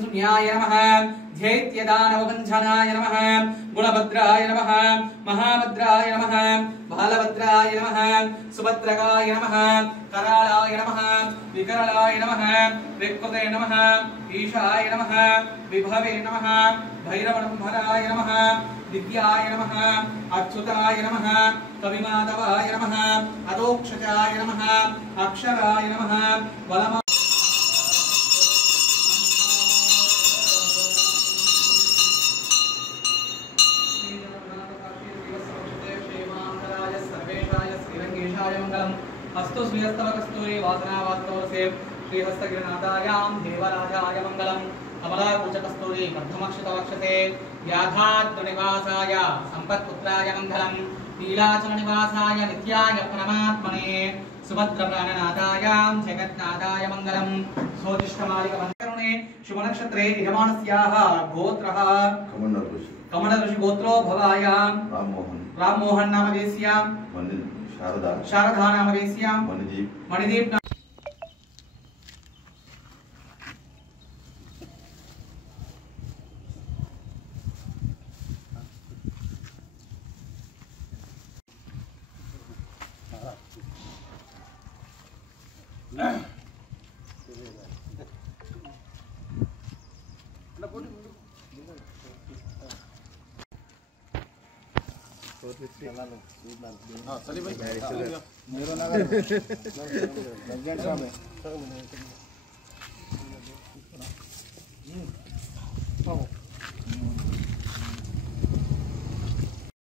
सुन्याय नमः ध्यैत्यदानवबन्धनाय नमः गुणभद्राय नमः महाभद्राय नमः बालभद्राय नमः सुभद्रकाय नमः करालाय नमः विकरलाय नमः विकृते नमः ईशाय नमः विभवे नमः भैरवनम्भराय नमः दिव्याय नमः अच्युताय नमः कविमाधवाय नमः अदोक्षजाय नमः अक्षराय नमः वलम अस्तु श्रीहस्तवकस्तूरी वासनावास्तवसे श्रीहस्तगिरिनाथायां देवराजाय मङ्गलम् कमलाकुचकस्तूरी कर्धमक्षितवक्षसे व्याघाद्वनिवासाय सम्पत्पुत्राय मङ्गलम् नीलाचलनिवासाय नित्याय परमात्मने सुभद्रप्राणनाथाय जगन्नाथाय मङ्गलम् सोतिष्ठमालिकमन्त्रुणे शुभनक्षत्रे यजमानस्याः गोत्रः कमलऋषि गोत्रो भवाय राममोहन नामधेयस्यां शारदा नामधेयस्यां मणिदीप चलिए भाई